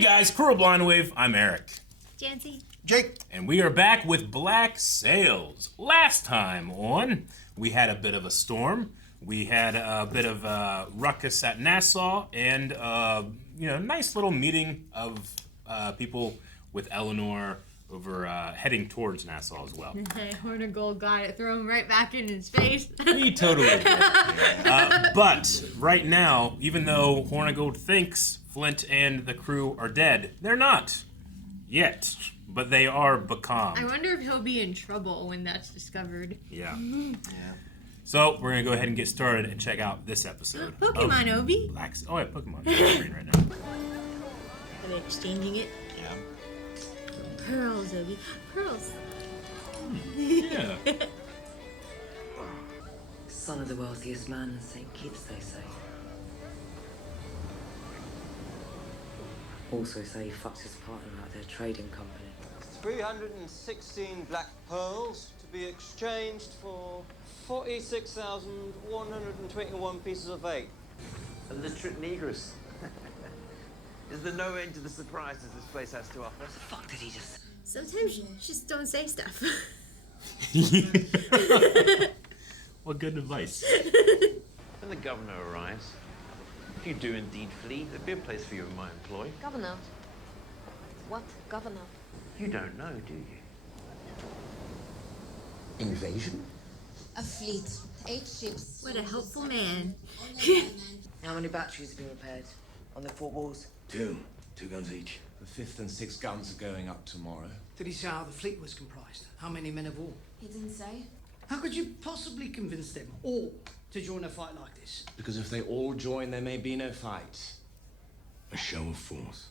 guys, Crew of Blind Wave, I'm Eric. Janci. Jake. And we are back with Black Sails. Last time on, we had a bit of a storm. We had a bit of a ruckus at Nassau and, nice little meeting of people with Eleanor over heading towards Nassau as well. Hornigold got it, throw him right back in his face. He totally did. But right now, even though Hornigold thinks Flint and the crew are dead, they're not. Yet. But they are becalmed. I wonder if he'll be in trouble when that's discovered. Yeah. So, we're going to go ahead and get started and check out this episode. Pokemon, Obi. Black... Oh, yeah, Pokemon. On the screen right now. Are they exchanging it? Yeah. Pearls, Obi. Pearls. Yeah. Son of the wealthiest man in St. Kitts, they say. Also say he fucked his partner out their trading company. 316 black pearls to be exchanged for 46,121 pieces of eight. Illiterate negress. Is there no end to the surprises this place has to offer? What the fuck did he just... Sometimes you just don't say stuff. What good advice. When the governor arrives, if you do indeed flee, there'd be a place for you in my employ. Governor? What governor? You don't know, do you? Invasion? A fleet. 8 ships. What a helpful man. How many batteries have been repaired on the 4 walls? 2 guns each. The 5th and 6th guns are going up tomorrow. Did he say how the fleet was comprised? How many men of war? He didn't say. How could you possibly convince them all to join a fight like this? Because if they all join, there may be no fight. A show of force.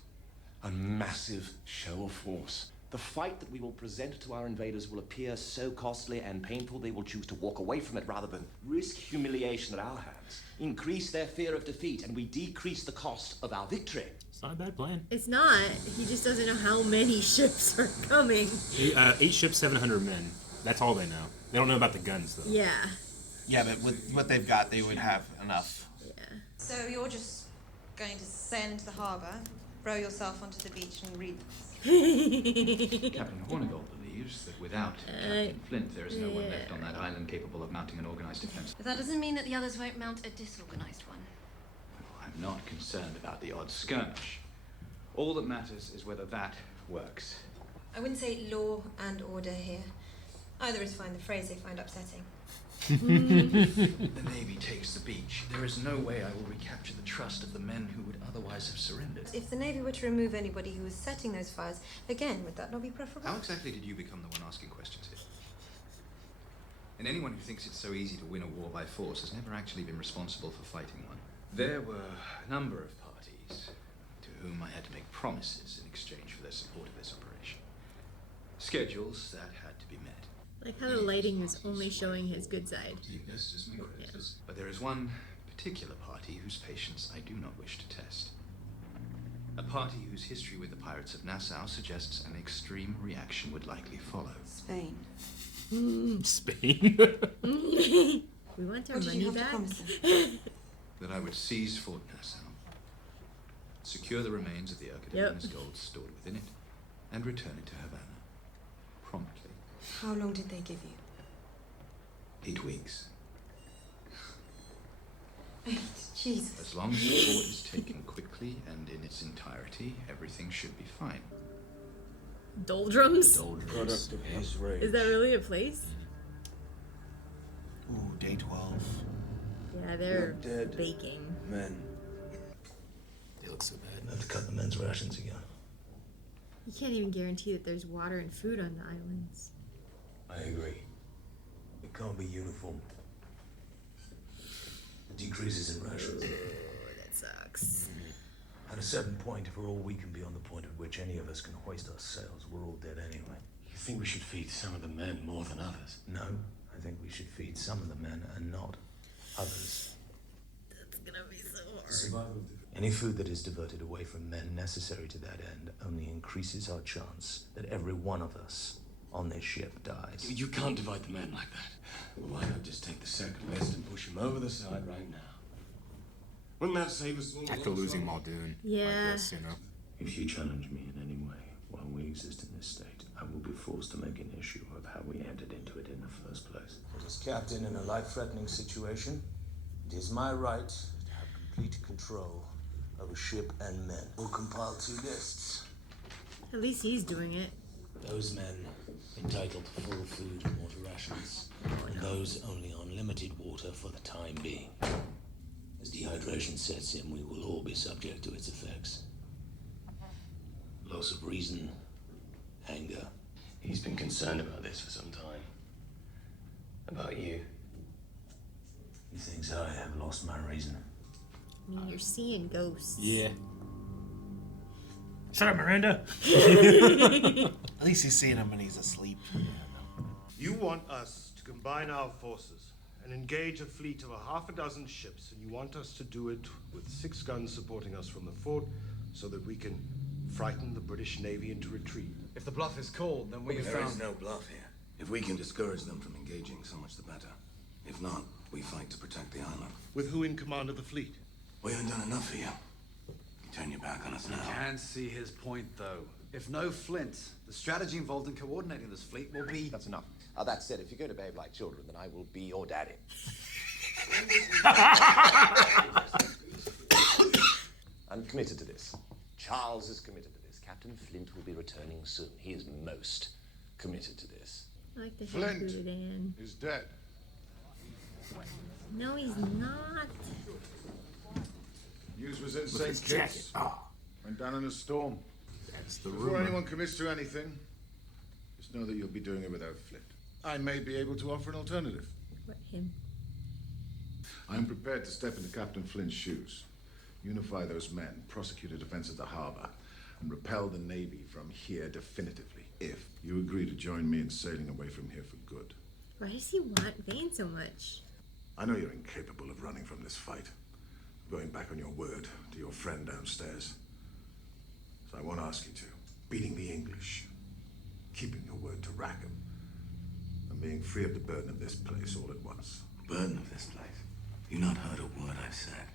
A massive show of force. The fight that we will present to our invaders will appear so costly and painful they will choose to walk away from it rather than risk humiliation at our hands. Increase their fear of defeat and we decrease the cost of our victory. It's not a bad plan. It's not. He just doesn't know how many ships are coming. 8 ships, 700 men. That's all they know. They don't know about the guns, though. Yeah. Yeah, but with what they've got, they would have enough. Yeah. So you're just going to send the harbour, row yourself onto the beach and read this? Captain Hornigold believes that without Captain Flint, there is no one left on that island capable of mounting an organised defence. But that doesn't mean that the others won't mount a disorganised one. Well, I'm not concerned about the odd skirmish. All that matters is whether that works. I wouldn't say law and order here. Either is fine. The phrase they find upsetting. The Navy takes the beach. There is no way I will recapture the trust of the men who would otherwise have surrendered. If the Navy were to remove anybody who was setting those fires, again, would that not be preferable? How exactly did you become the one asking questions here? And anyone who thinks it's so easy to win a war by force has never actually been responsible for fighting one. There were a number of parties to whom I had to make promises in exchange for their support of this operation. Schedules that had to be met. Like how the lighting was only showing his good side. But there is one particular party whose patience I do not wish to test. A party whose history with the pirates of Nassau suggests an extreme reaction would likely follow. Spain. Spain? We want our What did you money have to back. promise them? That I would seize Fort Nassau, secure the remains of the Archidonian's gold stored within it, and return it to Havana. Promptly. How long did they give you? 8 weeks. 8. Jesus. As long as the fort is taken quickly and in its entirety, everything should be fine. Doldrums? Product of his rage. Is that really a place? Ooh, day 12. Yeah, they're dead. baking. Men. They look so bad. Have to cut the men's rations again. You can't even guarantee that there's water and food on the islands. I agree. It can't be uniform. The decreases in rations. That sucks. At a certain point, if we're all we can be on the point at which any of us can hoist our sails, we're all dead anyway. You think we should feed some of the men more than others? No, I think we should feed some of the men and not others. That's gonna be so hard. Survival of the... Any food that is diverted away from men necessary to that end only increases our chance that every one of us on this ship dies. You can't divide the men like that. Well, why not just take the second best and push him over the side right now? Wouldn't that save us all? After losing Muldoon. Yeah. I guess, If you challenge me in any way while we exist in this state, I will be forced to make an issue of how we entered into it in the first place. As captain in a life-threatening situation, it is my right to have complete control over ship and men. We'll compile 2 lists. At least he's doing it. Those men entitled to full food and water rations, and those only on limited water for the time being. As dehydration sets in, we will all be subject to its effects. Loss of reason, anger. He's been concerned about this for some time. About you. He thinks I have lost my reason. I mean, you're seeing ghosts. Yeah. Shut up, Miranda. At least he's seeing him when he's asleep. You want us to combine our forces and engage a fleet of 6 ships, and you want us to do it with 6 guns supporting us from the fort so that we can frighten the British Navy into retreat. If the bluff is called, then we have There found... is no bluff here. If we can discourage them from engaging, so much the better. If not, we fight to protect the island. With who in command of the fleet? We haven't done enough for you. You turn your back on us now. You can see his point, though. If no Flint, the strategy involved in coordinating this fleet will be... That's enough. That said, if you're going to behave like children, then I will be your daddy. I'm committed to this. Charles is committed to this. Captain Flint will be returning soon. He is most committed to this. I like the Flint shampoo, Dan. is dead. No, he's not. News was in Look at his St. jacket. Kitts. Oh, Went down in a storm. that's the Before rumor. anyone commits to anything, just know that you'll be doing it without Flint. I may be able to offer an alternative. What, him? I'm prepared to step into Captain Flint's shoes, unify those men, prosecute a defense of the harbor, and repel the Navy from here definitively, if you agree to join me in sailing away from here for good. Why does he want Vane so much? I know you're incapable of running from this fight, going back on your word to your friend downstairs. So I won't ask you to. Beating the English, keeping your word to Rackham, and being free of the burden of this place all at once. Burden of this place. You've not heard a word I've said.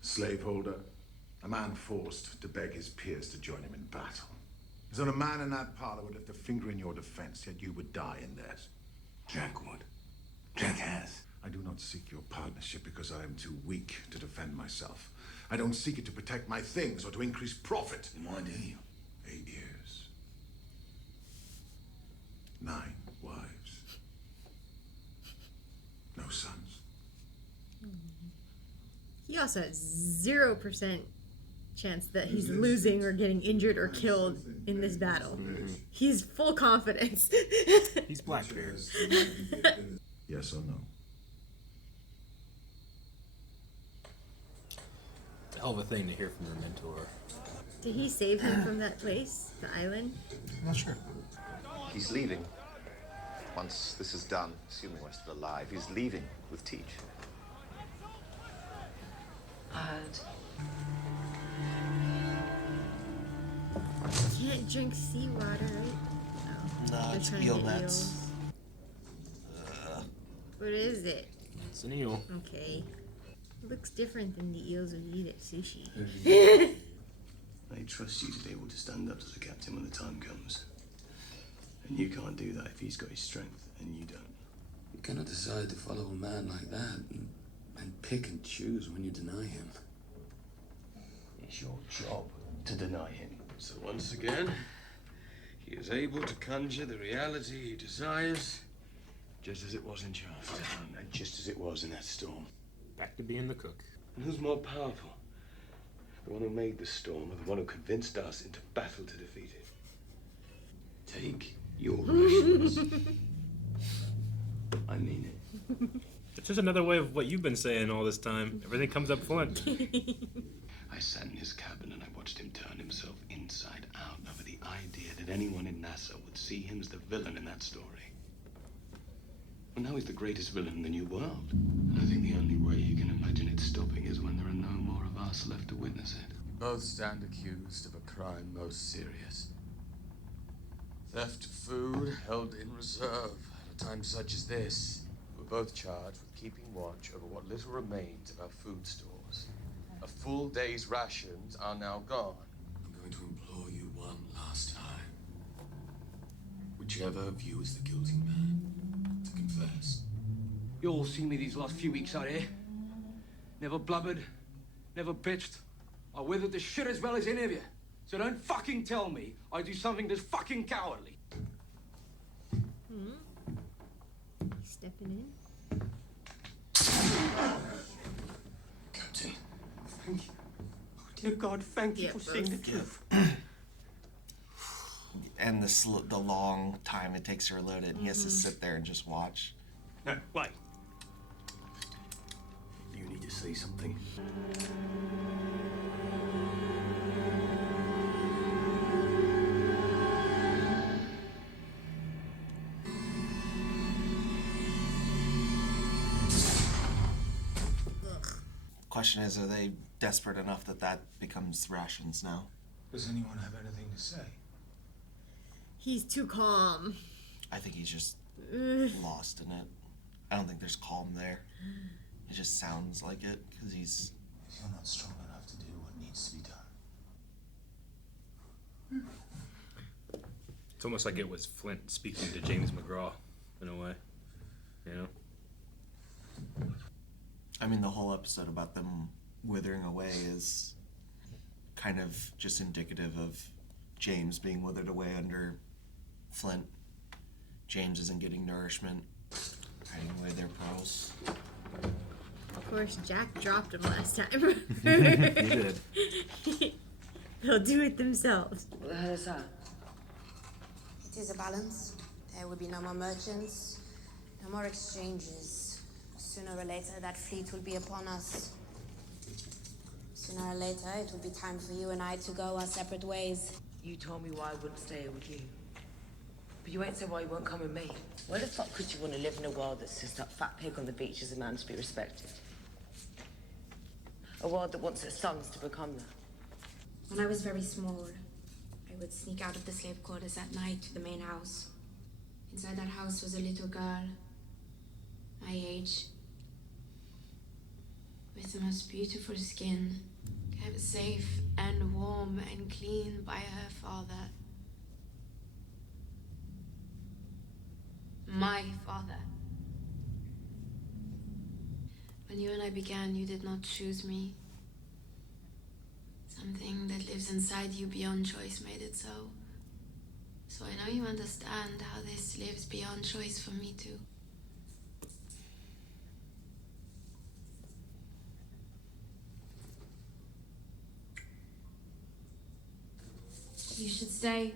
Slaveholder, a man forced to beg his peers to join him in battle. There's not a man in that parlor would lift a finger in your defense, yet you would die in theirs. Jack would. Jack has. I do not seek your partnership because I am too weak to defend myself. I don't seek it to protect my things or to increase profit. Then why do you? 8 years. 9 wives. No sons. He also has 0% chance that he's losing or getting injured or killed in this battle. He's full confidence. He's Blackbeard. Yes or no? It's a hell of a thing to hear from your mentor. Did he save him from that place, the island? I'm not sure. He's leaving. Once this is done, assuming we're still alive, he's leaving with Teach. I heard. Can't drink seawater, right? No, They're it's trying to eel get nets. eels. What is it? It's an eel. Okay. It looks different than the eels we eat at sushi. I trust you to be able to stand up to the captain when the time comes. And you can't do that if he's got his strength, and you don't. You cannot decide to follow a man like that and pick and choose when you deny him. It's your job to deny him. So once again, he is able to conjure the reality he desires, just as it was in Charlestown, and just as it was in that storm. Back to being the cook. And who's more powerful? The one who made the storm, or the one who convinced us into battle to defeat it? Take your rations. I mean it. It's just another way of what you've been saying all this time. Everything comes up Flint. I sat in his cabin and I watched him turn himself inside out over the idea that anyone in Nassau would see him as the villain in that story. And now he's the greatest villain in the New World. And I think the only way he can imagine it stopping is when there are no more of us left to witness it. Both stand accused of a crime most serious. Theft of food held in reserve at a time such as this. We're both charged with keeping watch over what little remains of our food stores. A full day's rations are now gone. I'm going to implore Whichever of you is the guilty man to confess. You all seen me these last few weeks out here. Never blubbered, never bitched. I weathered the shit as well as any of you. So don't fucking tell me I do something that's fucking cowardly. Stepping in. Captain. Thank you. Oh, dear God, thank you for seeing the truth. And the long time it takes to reload it, and he has to sit there and just watch. No, wait. You need to see something. Question is, are they desperate enough that that becomes rations now? Does anyone have anything to say? He's too calm. I think he's just lost in it. I don't think there's calm there. It just sounds like it, because he's... You're not strong enough to do what needs to be done. It's almost like it was Flint speaking to James McGraw, in a way. You know? I mean, the whole episode about them withering away is kind of just indicative of James being withered away under Flint. James isn't getting nourishment, hiding away their pearls. Of course, Jack dropped him last time. He did. They'll do it themselves. What the hell is that? It is a balance. There will be no more merchants, no more exchanges. Sooner or later, that fleet will be upon us. Sooner or later, it will be time for you and I to go our separate ways. You told me why I wouldn't stay here with you. But you ain't said why you won't come with me. Why the fuck could you want to live in a world that says that fat pig on the beach is a man to be respected? A world that wants its sons to become that. When I was very small, I would sneak out of the slave quarters at night to the main house. Inside that house was a little girl, my age, with the most beautiful skin, kept safe and warm and clean by her father. My father. When you and I began, you did not choose me. Something that lives inside you beyond choice made it so. So I know you understand how this lives beyond choice for me too. You should stay.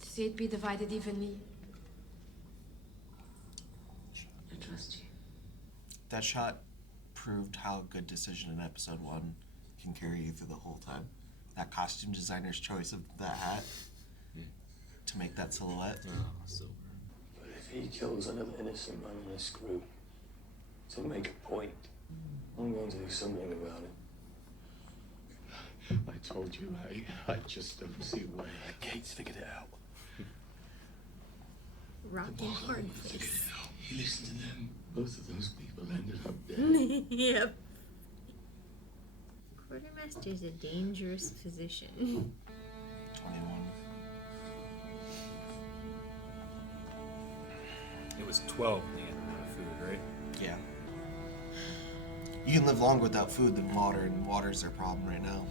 To see it be divided evenly. I trust you. That shot proved how a good decision in episode 1 can carry you through the whole time. That costume designer's choice of that hat to make that silhouette. Oh, silver. But if he kills another innocent man in this crew to make a point, I'm going to do something about it. I told you, I just don't see a way. Kate's figured it out. Rockin' hard face. You listen to them. Both of those people ended up dead. Yep. Quartermaster's a dangerous position. 21. It was 12 in the end of food, right? Yeah. You can live longer without food than water, and water's their problem right now.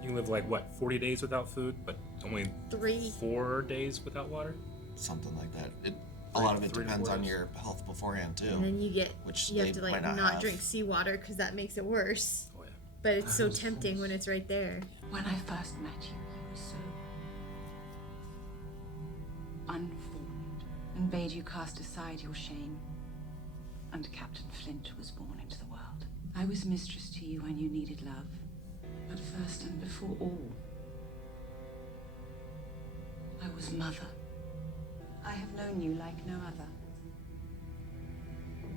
You can live like, what, 40 days without food, but only 4 days without water? Something like that. A lot of it depends on your health beforehand, too. And then you have they to like might not have. drink seawater because that makes it worse. Oh, yeah. But it's so tempting when it's right there. When I first met you, you were so unformed and bade you cast aside your shame. And Captain Flint was born into the world. I was mistress to you when you needed love. But first and before all, I was mother. I have known you like no other.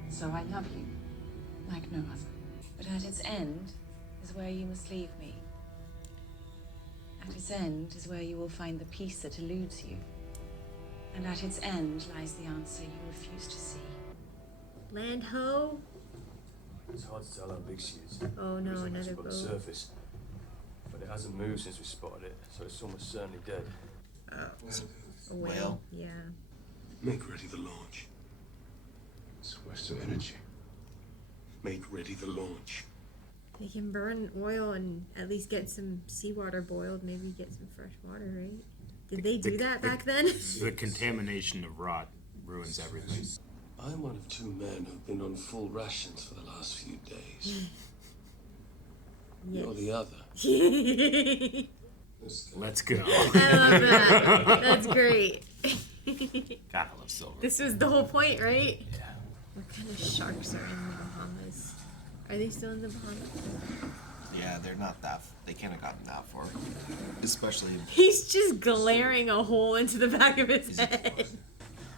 So I love you like no other. But at its end is where you must leave me. At its end is where you will find the peace that eludes you. And at its end lies the answer you refuse to see. Land ho. It's hard to tell how big she is. Oh no, There's another much above the boat. surface. It hasn't moved since we spotted it, so it's almost certainly dead. A whale. Yeah. Make ready the launch. It's a waste of energy. Make ready the launch. They can burn oil and at least get some seawater boiled. Maybe get some fresh water, right? Did they do that back then? The contamination of rot ruins everything. I'm one of 2 men who've been on full rations for the last few days. You're the other. Let's go. I love that. That's great. God, I love silver. This was the whole point, right? Yeah. What kind of sharks are in the Bahamas? Are they still in the Bahamas? Yeah, they're not that. They can't have gotten that far. Especially. He's just glaring a hole into the back of his head.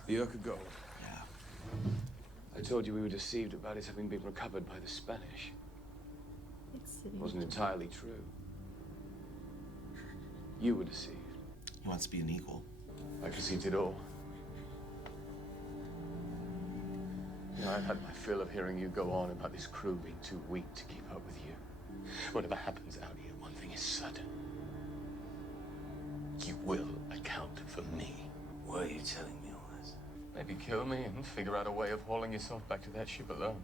The Urca gold. Yeah. I told you we were deceived about it having been recovered by the Spanish. It wasn't entirely true. You were deceived. He wants to be an equal. I conceived it all. You know, I've had my fill of hearing you go on about this crew being too weak to keep up with you. Whatever happens out here, one thing is certain. You will account for me. Why are you telling me all this? Maybe kill me and figure out a way of hauling yourself back to that ship alone.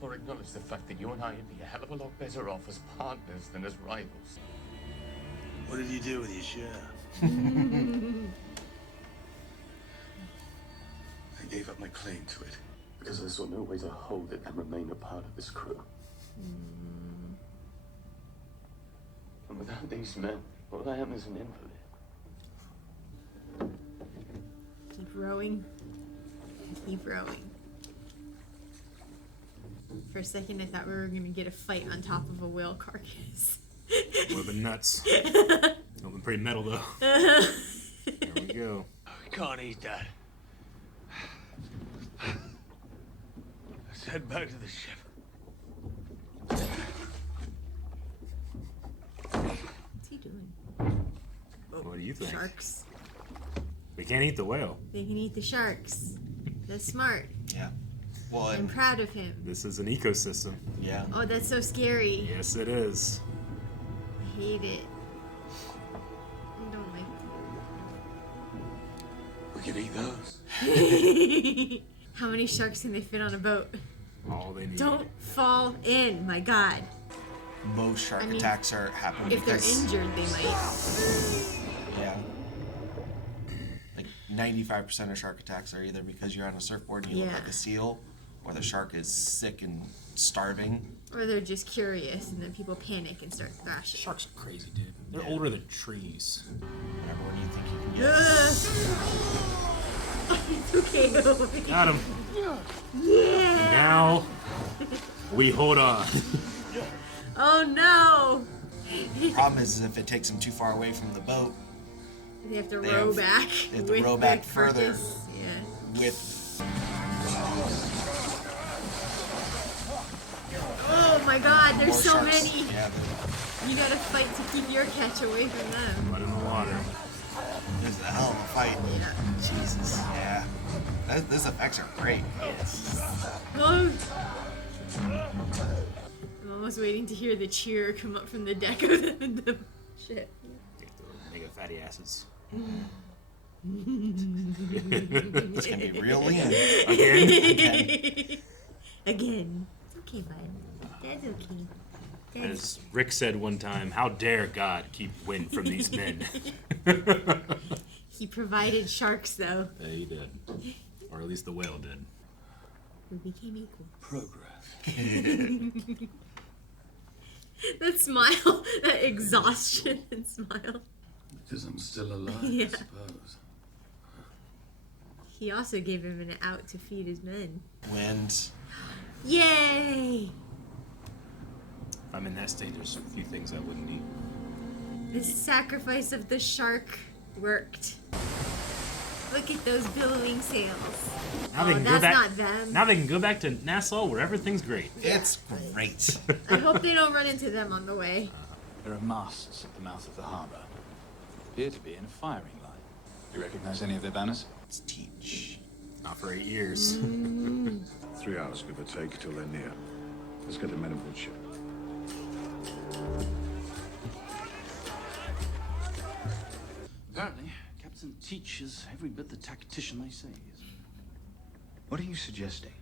Or acknowledge the fact that you and I would be a hell of a lot better off as partners than as rivals. What did you do with your share? I gave up my claim to it because I saw no way to hold it and remain a part of this crew. And without these men, all I am is an invalid. Keep rowing. Keep rowing. For a second, I thought we were going to get a fight on top of a whale carcass. Would have been nuts. Would have been pretty metal, though. There we go. We can't eat that. Let's head back to the ship. What's he doing? What do you think? Sharks. We can't eat the whale. They can eat the sharks. That's smart. Yeah. Well, I'm proud of him. This is an ecosystem. Yeah. Oh, that's so scary. Yes, it is. I hate it. I don't like We can eat those. How many sharks can they fit on a boat? All they need. Don't fall in, my God. Most shark attacks are happening If they're because injured, they might. yeah, like 95% of shark attacks are either because you're on a surfboard and you look Yeah. like a seal, or the shark is sick and starving. Or they're just curious, and then people panic and start thrashing. Sharks are crazy, dude. They're older than trees. Whatever one you think you can get. Okay, over here. Got him. Yeah. Now we hold on. Oh no! Problem is if it takes them too far away from the boat, They have to They row have- back. they have to with row back the further. carcass. Yeah. with Oh my God! There's more so sharks. many. Yeah, You gotta fight to keep your catch away from them. Blood in the water. there's a hell of a fight. Yeah. Jesus. Yeah. Those effects are great. Oh. I'm almost waiting to hear the cheer come up from the deck of the ship. They have to make it fatty acids. It's gonna be real lean. Again? Again. It's okay, bud. That's okay. As Rick said one time, how dare God keep wind from these men? He provided sharks, though. Yeah, he did. Or at least the whale did. We became equal. Progress. That smile, that exhaustion and smile. Because I'm still alive, Yeah. I suppose. He also gave him an out to feed his men. Wind. Yay! If I'm in that state, there's a few things I wouldn't eat. The sacrifice of the shark worked. Look at those billowing sails. Now they Oh, can go that's back. not them. Now they can go back to Nassau where everything's great. It's great. I hope they don't run into them on the way. There are masts at the mouth of the harbour. Appear to be in a firing line. Do you recognize any of their banners? It's Teach. Not for 8 years. 3 hours, give or take, till they're near. Let's get the men aboard ship. Captain Teach is every bit the tactician they say he is. What are you suggesting?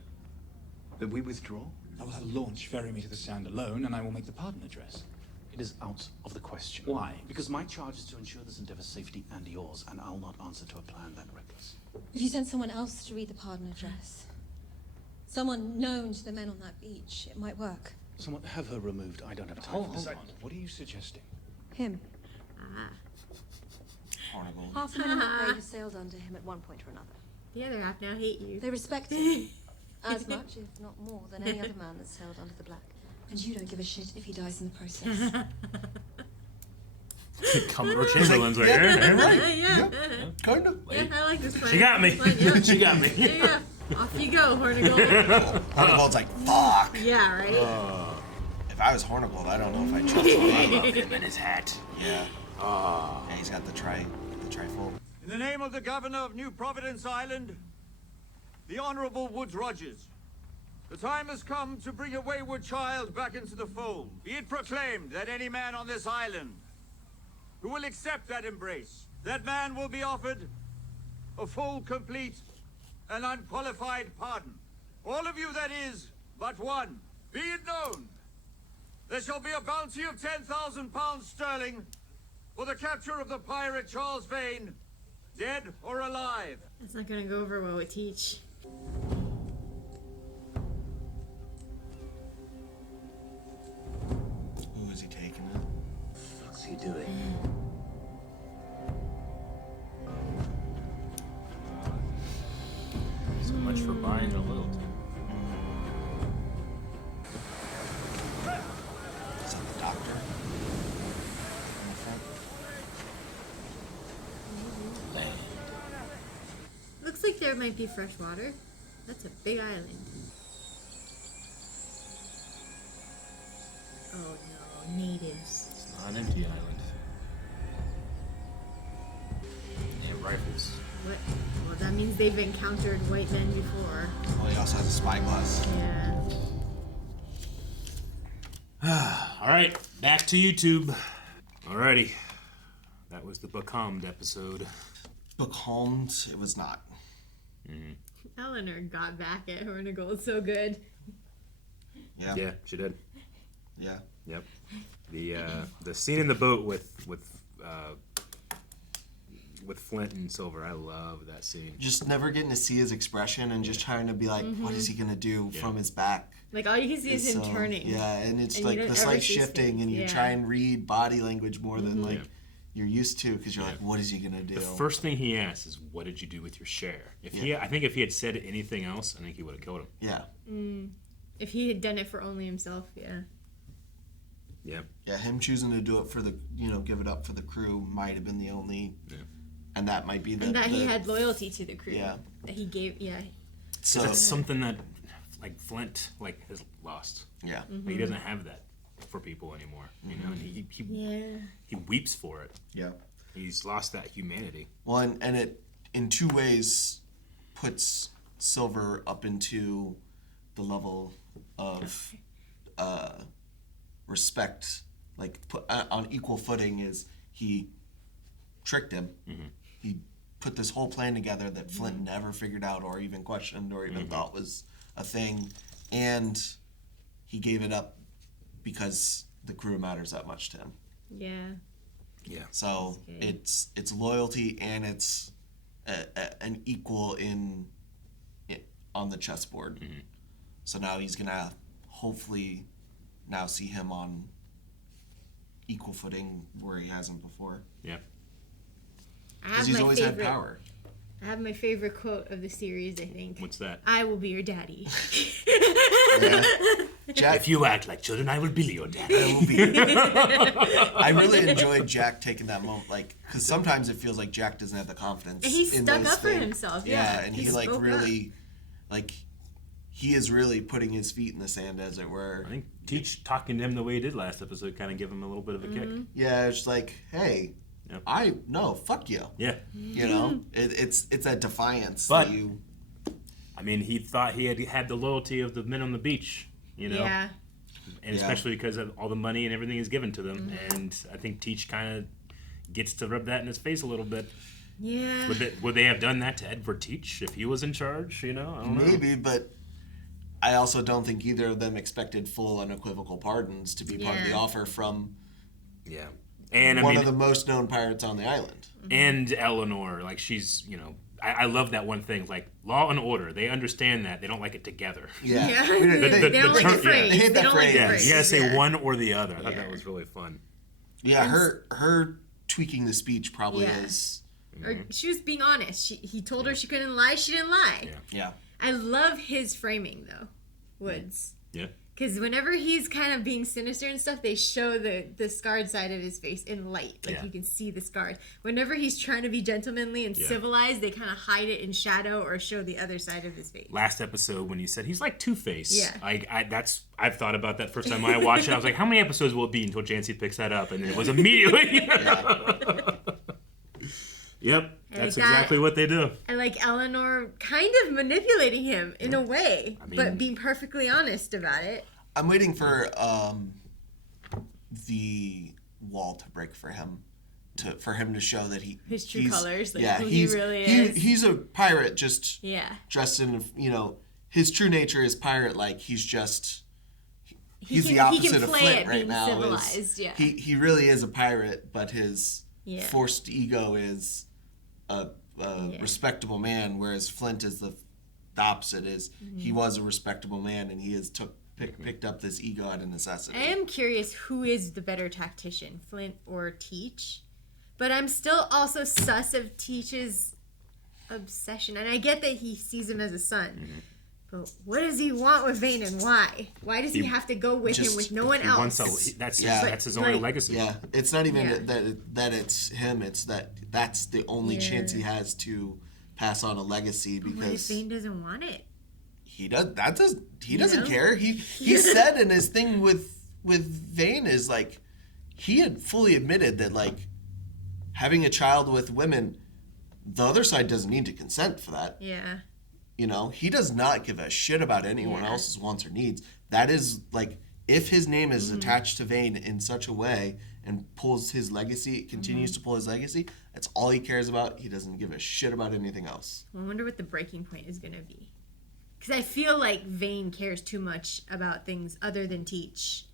That we withdraw? I will have launch ferry me to the Sand alone, and I will make the pardon address. It is out of the question. Why? Because my charge is to ensure this endeavor's safety and yours, and I'll not answer to a plan that reckless. If you sent someone else to read the pardon address, someone known to the men on that beach, it might work. Someone have her removed. I don't have time for this. What are you suggesting? Him. Hornigold. Half the men in that raid have sailed under him at one point or another. The other half now hate you. They respect him as much, if not more, than any other man that's sailed under the black. And you don't give a shit if he dies in the process. Commodore Chamberlain's like, Yeah. Kind of. Yeah, I like this plan. She got me. Fine, yeah. She got me. Yeah. Off you go, Hornigold. Hornigold's like, fuck. Yeah, right? If I was Hornigold, I don't know if I'd trust him. I love him and his hat. Yeah. Yeah, he's got the trifold. In the name of the governor of New Providence Island, the Honorable Woodes Rogers, the time has come to bring a wayward child back into the fold. Be it proclaimed that any man on this island who will accept that embrace, that man will be offered a full, complete, and unqualified pardon. All of you, that is, but one. Be it known, there shall be a bounty of 10,000 pounds sterling for the capture of the pirate Charles Vane, dead or alive. That's not gonna go over well with Teach. Who is he taking it? What's he doing? So much for buying the loyalty. Is that the doctor? In the front? Looks like there might be fresh water. That's a big island. Oh no, natives. It's not an empty island. And rifles. What? Well, that means they've encountered white men before. Well, he also has a spyglass. Yeah. All right, back to YouTube. Alrighty, that was the Becalmed episode. Becalmed? It was not. Eleanor got back at Hornigold so good. Yeah. Yeah, she did. Yeah. Yep. The scene in the boat with Flint and Silver, I love that scene. Just never getting to see his expression and just trying to be like, what is he gonna do from his back? Like all you can see is him turning. Yeah, and it's And like you don't the ever slight see his shifting, face. and you Yeah. try and read body language more than like Yeah. you're used to, because you're like, what is he gonna do? The first thing he asks is, "What did you do with your share?" I think if he had said anything else, I think he would have killed him. Yeah. If he had done it for only himself, yeah. Yeah. Yeah, him choosing to do it for the, give it up for the crew might have been the only, and that might be the. And that he had loyalty to the crew. Yeah. That he gave, yeah. So that's something that, like Flint, has lost. Yeah. He doesn't have that for people anymore. You know, and he weeps for it. Yeah. He's lost that humanity. Well, and it in two ways puts Silver up into the level of respect, like put on equal footing. Is he tricked him? He put this whole plan together that Flint never figured out or even questioned or even thought was a thing, and he gave it up because the crew matters that much to him. Yeah. Yeah. So it's loyalty and it's an equal on the chessboard. So now he's gonna hopefully now see him on equal footing where he hasn't before. Yeah. Because he's always had power. I have my favorite quote of the series, I think. What's that? I will be your daddy. Jack, if you act like children, I will be your daddy. I will be. I really enjoyed Jack taking that moment, because sometimes it feels like Jack doesn't have the confidence. And he in stuck those up for things. himself. Yeah, and he he spoke really, he is really putting his feet in the sand, as it were. I think Teach talking to him the way he did last episode kind of gave him a little bit of a kick. Yeah, it's like, hey, fuck you. Yeah. It's that defiance. But that you. I mean, he thought he had the loyalty of the men on the beach. Yeah. And especially because of all the money and everything is given to them, and I think Teach kind of gets to rub that in his face a little bit. Yeah. Would they have done that to Edward Teach if he was in charge? I don't know. Maybe, but I also don't think either of them expected full unequivocal pardons to be part of the offer from and one of the most known pirates on the island. And Eleanor, like she's, I love that one thing, like law and order. They understand that. They don't like it together. Yeah. They don't like the phrase. They hate that phrase. You gotta say one or the other. I thought that was really fun. Yeah, her tweaking the speech probably is. Or she was being honest. He told her she couldn't lie. She didn't lie. Yeah. I love his framing though, Woods. Yeah. Because whenever he's kind of being sinister and stuff, they show the scarred side of his face in light. Like you can see the scars. Whenever he's trying to be gentlemanly and civilized, they kind of hide it in shadow or show the other side of his face. Last episode when you said he's like Two-Face. Yeah. I've thought about that first time I watched it. I was like, how many episodes will it be until Janci picks that up? And it was immediately. Yep, that's exactly what they do. And like Eleanor kind of manipulating him in a way, but being perfectly honest about it. I'm waiting for the wall to break for him, for him to show that his true colors, like who he really is. He's a pirate, just dressed in his true nature is pirate. Like he's the opposite of Flint right now. Civilized, he really is a pirate, but his forced ego is a respectable man, whereas Flint is the opposite. He was a respectable man, and he has picked up this ego out of necessity. I am curious who is the better tactician, Flint or Teach, but I'm still also sus of Teach's obsession, and I get that he sees him as a son. But what does he want with Vane, and why? Why does he have to go with him with no one else? That's his only legacy. Yeah, it's not even that it's him. It's that's the only chance he has to pass on a legacy. Because what if Vane doesn't want it? He doesn't care. He said in his thing with Vane is like he had fully admitted that like having a child with women, the other side doesn't need to consent for that. Yeah. He does not give a shit about anyone else's wants or needs. That is, like, if his name is attached to Vane in such a way and pulls his legacy, continues to pull his legacy, that's all he cares about. He doesn't give a shit about anything else. Well, I wonder what the breaking point is going to be. Because I feel like Vane cares too much about things other than Teach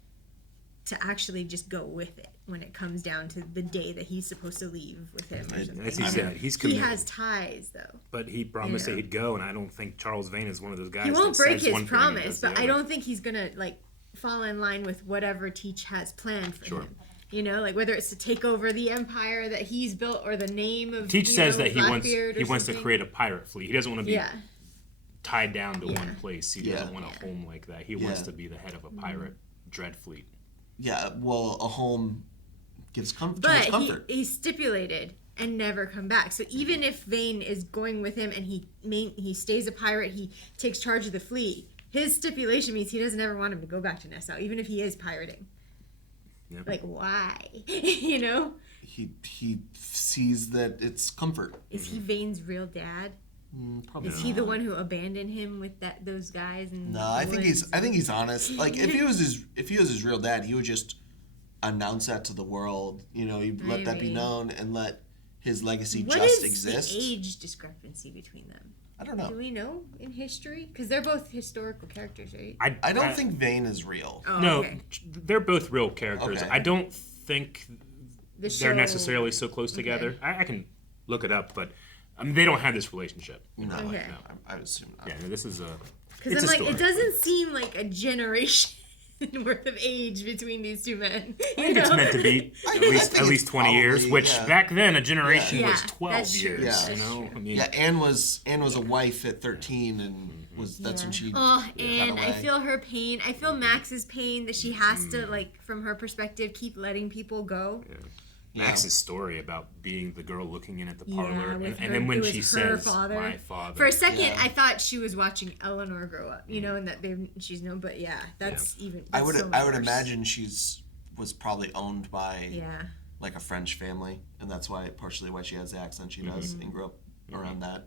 to actually just go with it when it comes down to the day that he's supposed to leave with him or something. As he said, he's committed. He has ties, though. But he promised that he'd go, and I don't think Charles Vane is one of those guys. He won't that break says his one promise, thing and but I don't think he's gonna like fall in line with whatever Teach has planned for him. Like whether it's to take over the empire that he's built or the name of Teach says that he Blackbeard wants to create a pirate fleet. He doesn't want to be tied down to Yeah. one place. He doesn't want a home like that. He wants to be the head of a pirate dread fleet. Yeah, well, a home gives comfort. But he stipulated and never come back. So even if Vane is going with him and he stays a pirate, he takes charge of the fleet, his stipulation means he doesn't ever want him to go back to Nassau, even if he is pirating. Yep. Like, why? You know? He sees that it's comfort. Is he Vane's real dad? Probably Is he the one who abandoned him with those guys? No, I think he's honest. Like if he was his real dad, he would just announce that to the world. He'd let that be known and let his legacy just exist. What is the age discrepancy between them? I don't know. Do we know in history? Because they're both historical characters, right? I don't think Vane is real. Oh, no, okay. They're both real characters. Okay. I don't think they're necessarily so close Okay. together. I can look it up, but they don't have this relationship. No, Okay. I would assume not. Yeah, this is a. Because I'm like, it doesn't seem like a generation worth of age between these two men. I think it's meant to be at least 20 years, which back then a generation was 12 years. Yeah. I mean, Anne was a wife at 13, and that's when she. And I feel her pain. I feel Max's pain that she has to, like, from her perspective, keep letting people go. Yeah. Max's story about being the girl looking in at the parlor, with and her- then when it was she her says, father. "My father," For a second, I thought she was watching Eleanor grow up, and that she's known. But that's even. I That's would so I would worse. imagine was probably owned by Yeah. like a French family, and that's partially why she has the accent she does and grew up around that.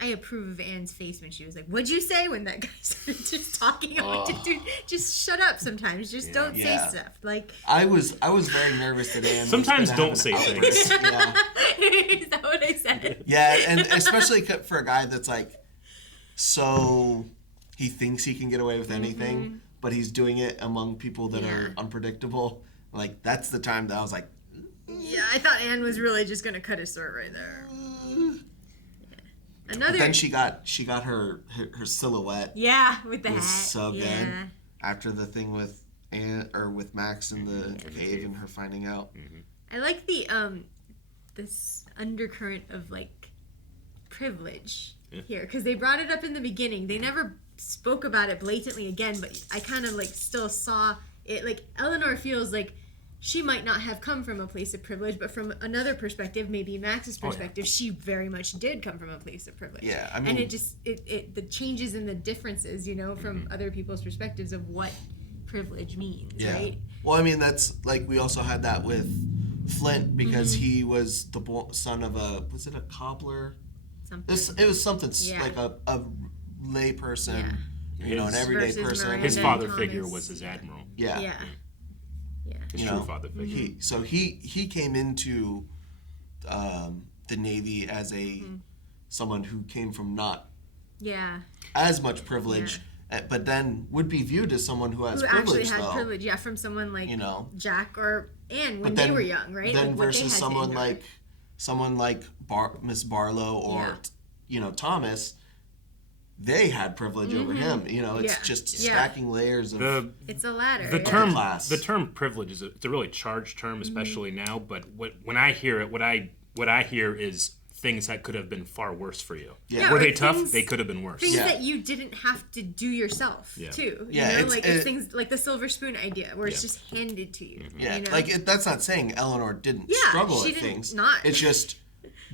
I approve of Anne's face when she was like, "What'd you say?" When that guy started just talking. I'm like, dude, just shut up sometimes. Just don't say stuff. Like I was very nervous that Anne Sometimes was don't have say an things. Yeah. Is that what I said? Yeah, and especially for a guy that's like, so he thinks he can get away with anything, but he's doing it among people that are unpredictable. Like, that's the time that I was like, Yeah, I thought Anne was really just gonna cut his throat right there. Another. But then she got her silhouette. Yeah, with the was hat. so good. Yeah. After the thing with with Max in the cave and her finding out. I like the this undercurrent of like privilege here, because they brought it up in the beginning. They never spoke about it blatantly again, but I kind of like still saw it. Like Eleanor feels like she might not have come from a place of privilege, but from another perspective, maybe Max's perspective, she very much did come from a place of privilege. Yeah, I mean, and it just it the changes and the differences, you know, from other people's perspectives of what privilege means, right? Well, I mean, that's like we also had that with Flint because he was the son of was it a cobbler? Something. It was something like a lay person, you know, an everyday person. Marietta His and father Thomas. figure was his admiral. Yeah. His You true know, father figure. He came into the Navy as someone who came from not as much privilege, but then would be viewed as someone who has privilege. Actually had privilege, from someone like Jack or Anne when then, they were young, right? Then like what versus they had someone like Miss Barlow or Thomas. They had privilege over him. You know, it's just stacking layers of. It's a ladder. The term privilege it's a really charged term, especially now. But when I hear it, what I hear is things that could have been far worse for you. Yeah. Were they Things- tough? They could have been worse. Things that you didn't have to do yourself, too. You know, it's things like the silver spoon idea, where it's just handed to you. Yeah, you know? like that's not saying Eleanor didn't struggle she at didn't things. not. It's just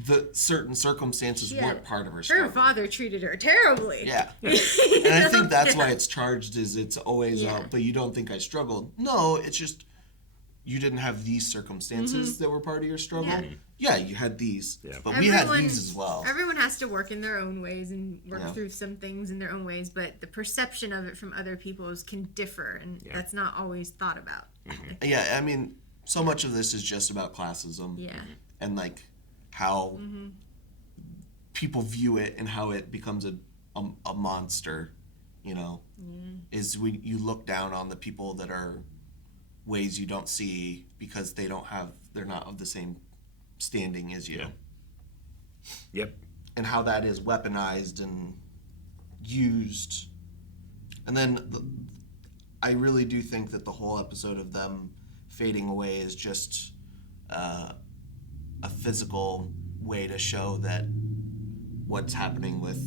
the certain circumstances weren't part of her Her struggle. father treated her terribly. Yeah. And I think that's why it's charged is it's always, but you don't think I struggled. No, it's just you didn't have these circumstances that were part of your struggle. Yeah, you had these, but we had these as well. Everyone has to work in their own ways and work through some things in their own ways, but the perception of it from other people's can differ, and that's not always thought about. Yeah, I mean, so much of this is just about classism. Yeah. And like how people view it and how it becomes a monster, you know, is when you look down on the people that are ways you don't see because they're not of the same standing as you. Yep. And how that is weaponized and used. And then I really do think that the whole episode of them fading away is just a physical way to show that what's happening with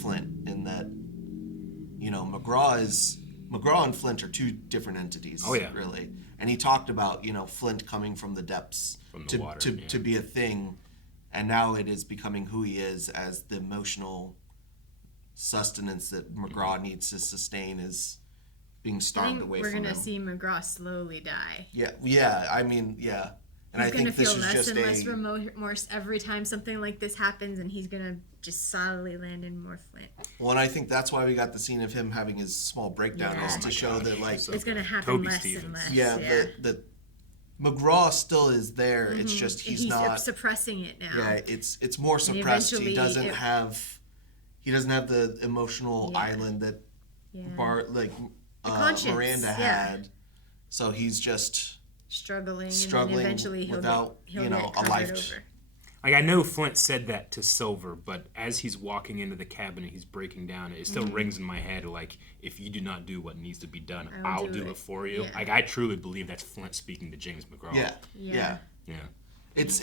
Flint, in that, you know, McGraw and Flint are two different entities. Oh, yeah. Really. And he talked about, you know, Flint coming from the depths the water, to be a thing, and now it is becoming who he is as the emotional sustenance that McGraw needs to sustain is being starved away from him. We're gonna see McGraw slowly die. Yeah. I mean, yeah. And He's I think this gonna is feel less just and less remorse every time something like this happens, and he's gonna just solidly land in more Flint. Well, and I think that's why we got the scene of him having his small breakdown, is to show that, like, it's gonna happen less and less. Yeah, that McGraw still is there. It's just he's not suppressing it now. Yeah, it's more suppressed. He doesn't have the emotional island that Miranda had. So he's just struggling, and then eventually he'll get a life. over. Like, I know Flint said that to Silver, but as he's walking into the cabin and he's breaking down, it still rings in my head, like, if you do not do what needs to be done, I'll do it for you. Yeah. Like, I truly believe that's Flint speaking to James McGraw. Yeah. It's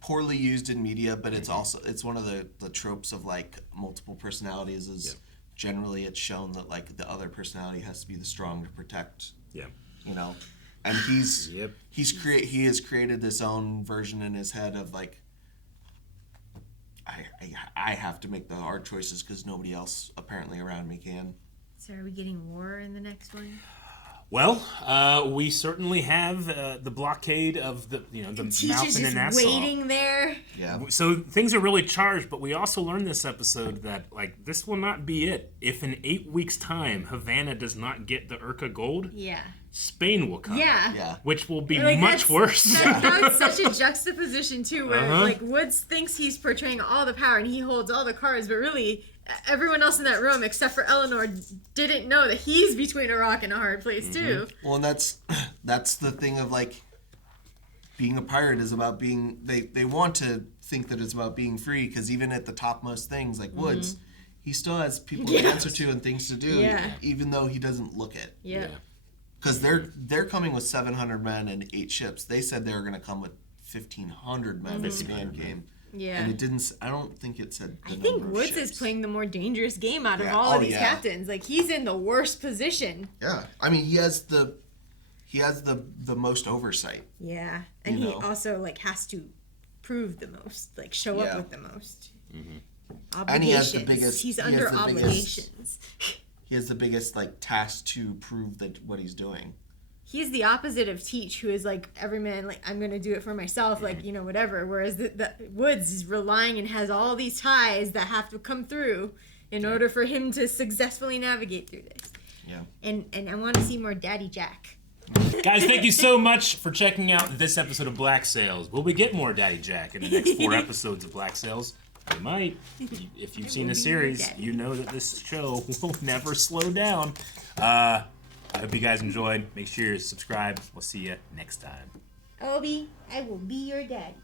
poorly used in media, but it's also, it's one of the tropes of, like, multiple personalities is generally it's shown that, like, the other personality has to be the strong to protect. Yeah. You know? And he has created this own version in his head of, like, I have to make the hard choices because nobody else apparently around me can. So are we getting war in the next one? Well, we certainly have the blockade of the Teach mouth is in just Nassau. waiting there. Yeah. So things are really charged, but we also learned this episode that this will not be it. If in 8 weeks' time Havana does not get the Urca gold, Yeah. Spain will come. Yeah. Which will be Like, much worse. That's such a juxtaposition too, where Uh-huh. like Woods thinks he's portraying all the power and he holds all the cards, but really everyone else in that room except for Eleanor didn't know that he's between a rock and a hard place too. Well, and that's the thing of like being a pirate is about being. They want to think that it's about being free because even at the topmost things like Woods, he still has people to answer to and things to do, even though he doesn't look it. Yeah. Because they're coming with 700 men and 8 ships. They said they were going to come with 1,500 men. This man came. Yeah. And it didn't. I don't think it said. I think Woods is playing the more dangerous game out of all of these captains. Like he's in the worst position. Yeah, I mean he has the most oversight. Yeah, and he also like has to prove the most, like show up with the most. Obligations. And he has the biggest. He's under obligations. He has the biggest like task to prove that what he's doing. He's the opposite of Teach, who is like every man, like I'm gonna do it for myself, like whatever. Whereas the Woods is relying and has all these ties that have to come through in order for him to successfully navigate through this. Yeah. And I want to see more Daddy Jack. Guys, thank you so much for checking out this episode of Black Sails. Will we get more Daddy Jack in the next 4 episodes of Black Sails? We might. If you've seen the series, you know that this show will never slow down. I hope you guys enjoyed. Make sure you subscribe. We'll see you next time. Obi, I will be your daddy.